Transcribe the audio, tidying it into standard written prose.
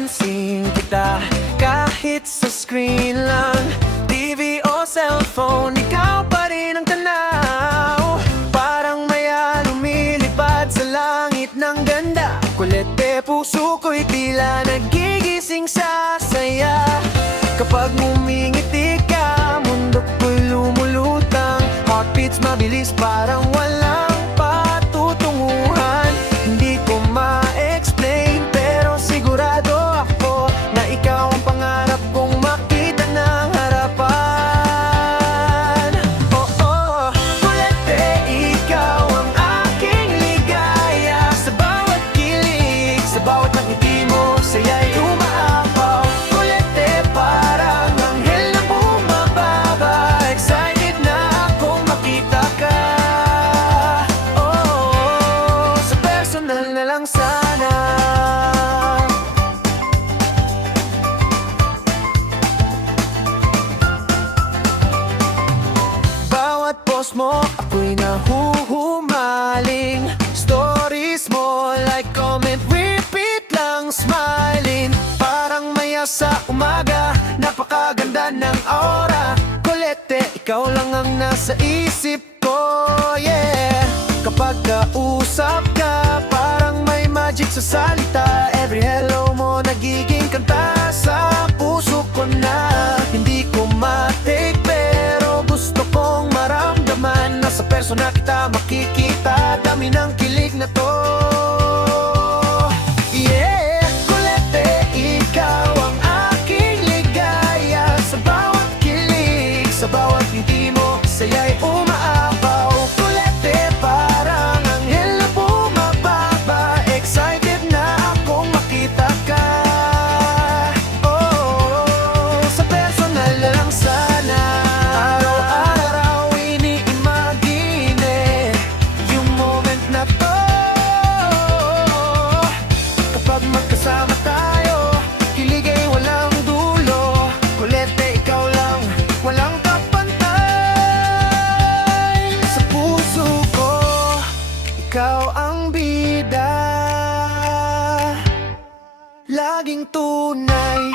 Napapansin kita kahit sa screen lang, TV o cellphone, ikaw pa rin ang tanaw. Parang maya lumilipad sa langit ng ganda. Kulete, puso ko'y tila nagigising sa saya. Kapag ngumingiti ka, mundo ko'y lumulutang. Heartbeats mabilis, parang walang patutunguhan. Hindi ko ma-explain, pero sigurado ako na ikaw ang pangarap kong makita ng harapan. Oo, kulete, ikaw ang aking ligaya. Sa bawat kilig, sa bawat ngiti mo, saya'y umaapaw. Kulete, parang anghel na bumababa. Excited na akong makita ka. Oo, sa personal na lang sana. Bawat post mo, ako'y nahuhumaling. Stories mo, like, comment, repeat lang, smiling. Parang maya sa umaga, napakaganda ng aura. Kulete, ikaw lang ang nasa isip ko, yeah. Kapag kausap ka, parang may magic sa salita. Every hello mo nagiging kanta sa puso ko na. Hindi ko ma-take pero gusto kong maramdaman na sa persona kita makikita. Dami ng kilig na to. Yeah, kulete, ikaw ang aking ligaya. Sa bawat kilig, sa bawat ngiti mo, saya'y umaapaw. Kulete, parang anghel na bumababa. Excited na akong makita ka. Oh, sa personal na lang sana. Araw-araw ini-imagine yung moment na to. Kapag magkasama tayo, kilig ay walang dulo. Kulete, ikaw lang, walang kapantay. Sa puso ko, ikaw ang bida. Laging tunay.